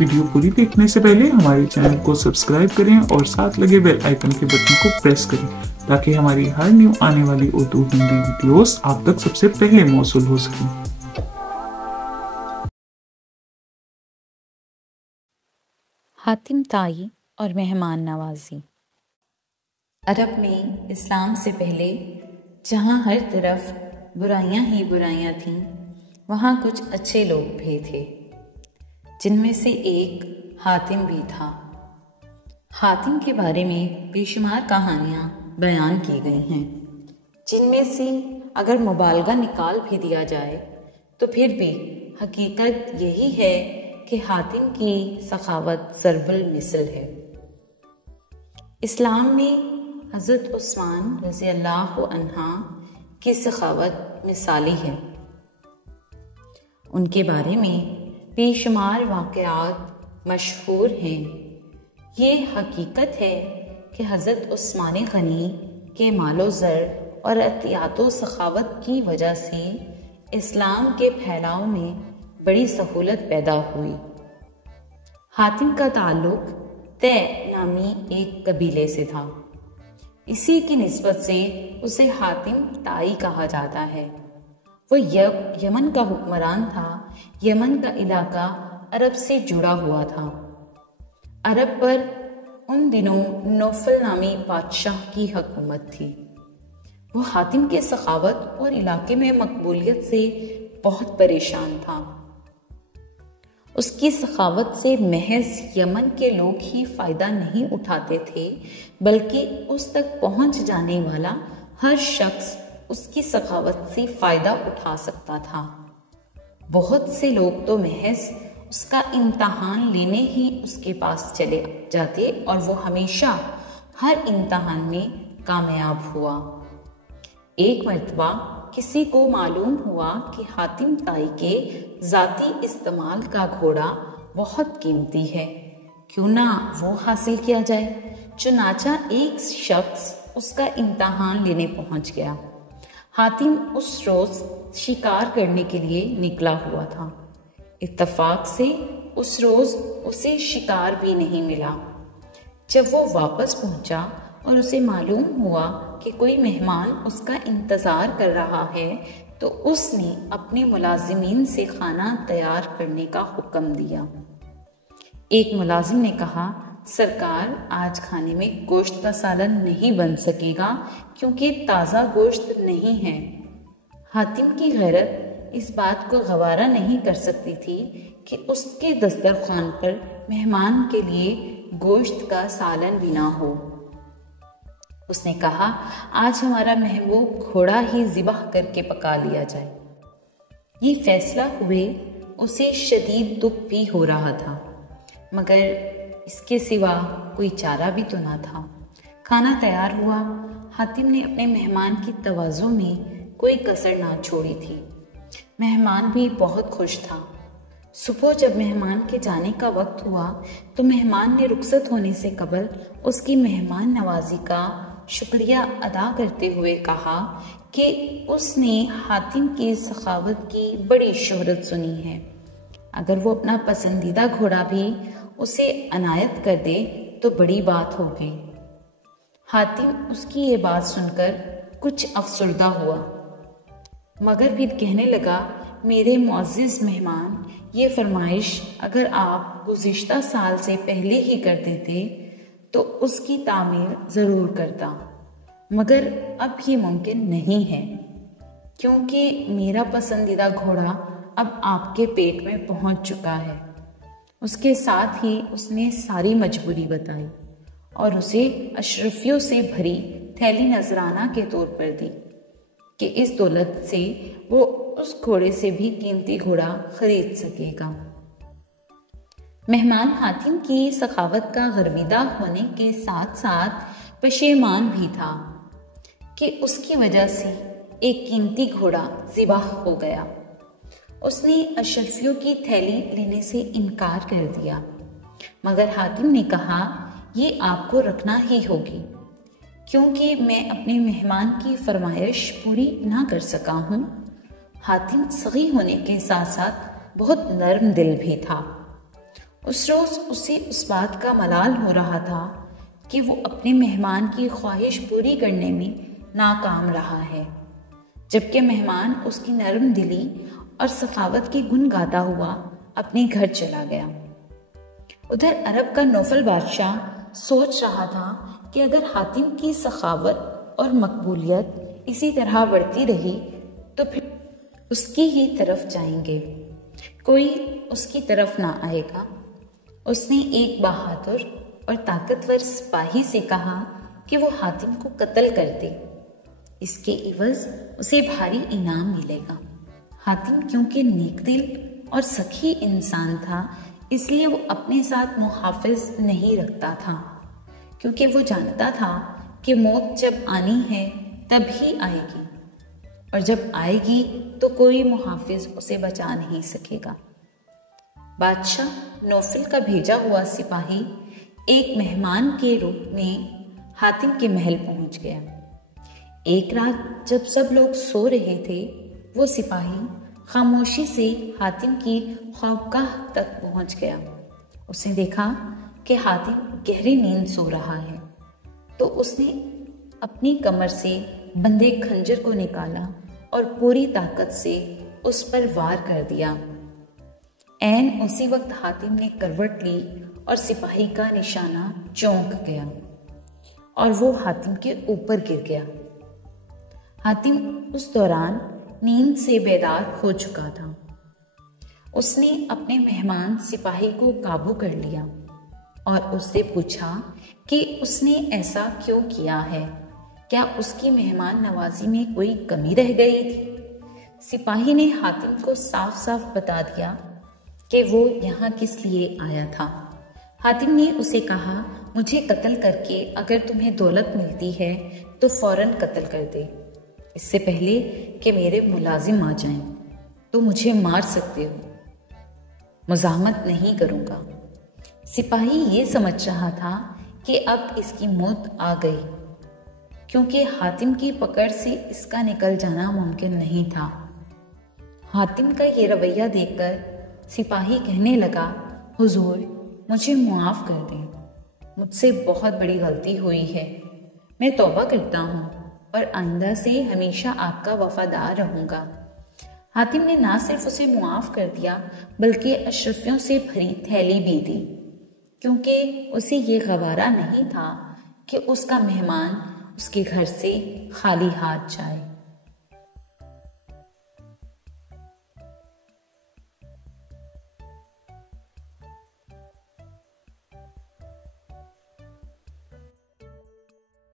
Video पूरी देखने से पहले हमारे चैनल को सब्सक्राइब करें और साथ लगे बेल आइकन के बटन को प्रेस करें ताकि हमारी हर न्यू आने वाली उर्दू हिंदी वीडियोस आप तक सबसे पहले मौसूल हो सकें। हातिम ताई और मेहमान नवाजी। अरब में इस्लाम से पहले जहाँ हर तरफ बुराइयां ही बुराइयां थीं, वहाँ कुछ अच्छे लोग भी थे, जिनमें से एक हातिम भी था। हातिम के बारे में बेशुमार कहानियाँ बयान की गई हैं, जिनमें से अगर मुबालगा निकाल भी दिया जाए तो फिर भी हकीकत यही है कि हातिम की सखावत ज़रबुल मिसल है। इस्लाम में हज़रत उस्मान रज़ी अल्लाह अन्हा की सखावत मिसाली है। उनके बारे में बेशुमार वाक़यात मशहूर हैं। ये हकीकत है कि हज़रत उस्मान गनी के मालो ज़र और अतियात व सखावत की वजह से इस्लाम के फैलाव में बड़ी सहूलत पैदा हुई। हातिम का ताल्लुक तय नामी एक कबीले से था। इसी की निस्बत से उसे हातिम ताई कहा जाता है। वो यमन का हुक्मरान था। यमन का इलाका अरब से जुड़ा हुआ था। अरब पर उन दिनों नौफल नामी बादशाह की हुकूमत थी। वो हातिम के सखावत और इलाके में मकबूलियत से बहुत परेशान था। उसकी सखावत से महज यमन के लोग ही फ़ायदा नहीं उठाते थे, बल्कि उस तक पहुंच जाने वाला हर शख्स उसकी सखावत से फ़ायदा उठा सकता था। बहुत से लोग तो महज उसका इम्तहान लेने ही उसके पास चले जाते और वो हमेशा हर इम्तहान में कामयाब हुआ। एक मर्तबा किसी को मालूम हुआ कि हातिम ताई के ज़ाती इस्तेमाल का घोड़ा बहुत कीमती है, क्यों ना वो हासिल किया जाए। चुनाचा एक शख्स उसका इम्तहान लेने पहुंच गया। हातिम उस रोज़ शिकार करने के लिए निकला हुआ था। इत्तफाक से उस रोज़ उसे शिकार भी नहीं मिला। जब वो वापस पहुंचा और उसे मालूम हुआ कि कोई मेहमान उसका इंतज़ार कर रहा है, तो उसने अपने मुलाजिमीन से खाना तैयार करने का हुक्म दिया। एक मुलाजिम ने कहा, सरकार, आज खाने में गोश्त का सालन नहीं बन सकेगा क्योंकि ताज़ा गोश्त नहीं है। हातिम की गैरत इस बात को गवारा नहीं कर सकती थी कि उसके दस्तरखान पर मेहमान के लिए गोश्त का सालन भी ना हो। उसने कहा, आज हमारा महबूब घोड़ा ही ज़िबह करके पका लिया जाए। ये फैसला हुए उसे शदीद दुख भी हो रहा था, मगर इसके सिवा कोई चारा भी तो ना था। खाना तैयार हुआ। हातिम ने अपने मेहमान की तवाज़ुन में कोई कसर ना छोड़ी थी। मेहमान भी बहुत खुश था। सुबह जब मेहमान के जाने का वक्त हुआ तो मेहमान ने रुखसत होने से कबल उसकी मेहमान नवाजी का शुक्रिया अदा करते हुए कहा कि उसने हातिम की सखावत की बड़ी शोहरत सुनी है। अगर वो अपना पसंदीदा घोड़ा भी उसे अनायत कर दे तो बड़ी बात हो गई। हातिम उसकी ये बात सुनकर कुछ अफसरदा हुआ, मगर फिर कहने लगा, मेरे मुअज़्ज़िज़ मेहमान, ये फरमाइश अगर आप गुज़िश्ता साल से पहले ही कर देते तो उसकी तामीर ज़रूर करता, मगर अब ये मुमकिन नहीं है क्योंकि मेरा पसंदीदा घोड़ा अब आपके पेट में पहुंच चुका है। उसके साथ ही उसने सारी मजबूरी बताई और उसे अशरफियों से भरी थैली नजराना के तौर पर दी कि इस दौलत से वो उस घोड़े से भी कीमती घोड़ा खरीद सकेगा। मेहमान हातिम की सखावत का गर्विदा होने के साथ साथ पशेमान भी था कि उसकी वजह से एक कीमती घोड़ा ज़िबाह हो गया। उसने अशरफियों की थैली लेने से इनकार कर दिया, मगर हातिम ने कहा, ये आपको रखना ही होगी क्योंकि मैं अपने मेहमान की फरमाइश पूरी ना कर सका हूँ। हातिम सगी होने के साथ साथ बहुत नर्म दिल भी था। اس روز اسے اس بات کا ملال ہو رہا تھا کہ وہ اپنے مہمان کی خواہش پوری کرنے میں ناکام رہا ہے، جبکہ مہمان اس کی نرم دلی اور سخاوت کی گن گاتا ہوا اپنے گھر چلا گیا۔ ادھر عرب کا نوفل بادشاہ سوچ رہا تھا کہ اگر حاتم کی سخاوت اور مقبولیت اسی طرح بڑھتی رہی تو پھر اس کی ہی طرف جائیں گے، کوئی اس کی طرف نہ آئے گا۔ اس نے ایک بہادر اور طاقتور سپاہی سے کہا کہ وہ حاتم کو قتل کر دے، اس کے عوض اسے بھاری انعام ملے گا۔ حاتم کیونکہ نیک دل اور سخی انسان تھا، اس لیے وہ اپنے ساتھ محافظ نہیں رکھتا تھا، کیونکہ وہ جانتا تھا کہ موت جب آنی ہے تب ہی آئے گی، اور جب آئے گی تو کوئی محافظ اسے بچا نہیں سکے گا۔ بادشاہ نوفل کا بھیجا ہوا سپاہی ایک مہمان کے روپ میں حاتم کے محل پہنچ گیا۔ ایک رات جب سب لوگ سو رہے تھے، وہ سپاہی خاموشی سے حاتم کی خوابگاہ تک پہنچ گیا۔ اس نے دیکھا کہ حاتم گہری نیند سو رہا ہے، تو اس نے اپنی کمر سے بندے خنجر کو نکالا اور پوری طاقت سے اس پر وار کر دیا۔ عین اسی وقت حاتم نے کروٹ لی اور سپاہی کا نشانہ چونک گیا اور وہ حاتم کے اوپر گر گیا۔ حاتم اس دوران نیند سے بیدار ہو چکا تھا۔ اس نے اپنے مہمان سپاہی کو قابو کر لیا اور اس سے پوچھا کہ اس نے ایسا کیوں کیا ہے، کیا اس کی مہمان نوازی میں کوئی کمی رہ گئی تھی؟ سپاہی نے حاتم کو صاف صاف بتا دیا کہ وہ یہاں کس لیے آیا تھا۔ حاتم نے اسے کہا، مجھے قتل کر کے اگر تمہیں دولت ملتی ہے تو فوراً قتل کر دے، اس سے پہلے کہ میرے ملازم آ جائیں تو مجھے مار سکتے ہو، مزاحمت نہیں کروں گا۔ سپاہی یہ سمجھ رہا تھا کہ اب اس کی موت آ گئی، کیونکہ حاتم کی پکڑ سے اس کا نکل جانا ممکن نہیں تھا۔ حاتم کا یہ رویہ دیکھ کر سپاہی کہنے لگا، حضور مجھے معاف کر دیں، مجھ سے بہت بڑی غلطی ہوئی ہے، میں توبہ کرتا ہوں اور آئندہ سے ہمیشہ آپ کا وفادار رہوں گا۔ حاتم نے نہ صرف اسے معاف کر دیا بلکہ اشرفیوں سے بھری تھیلی بھی دی، کیونکہ اسے یہ گوارا نہیں تھا کہ اس کا مہمان اس کے گھر سے خالی ہاتھ جائے۔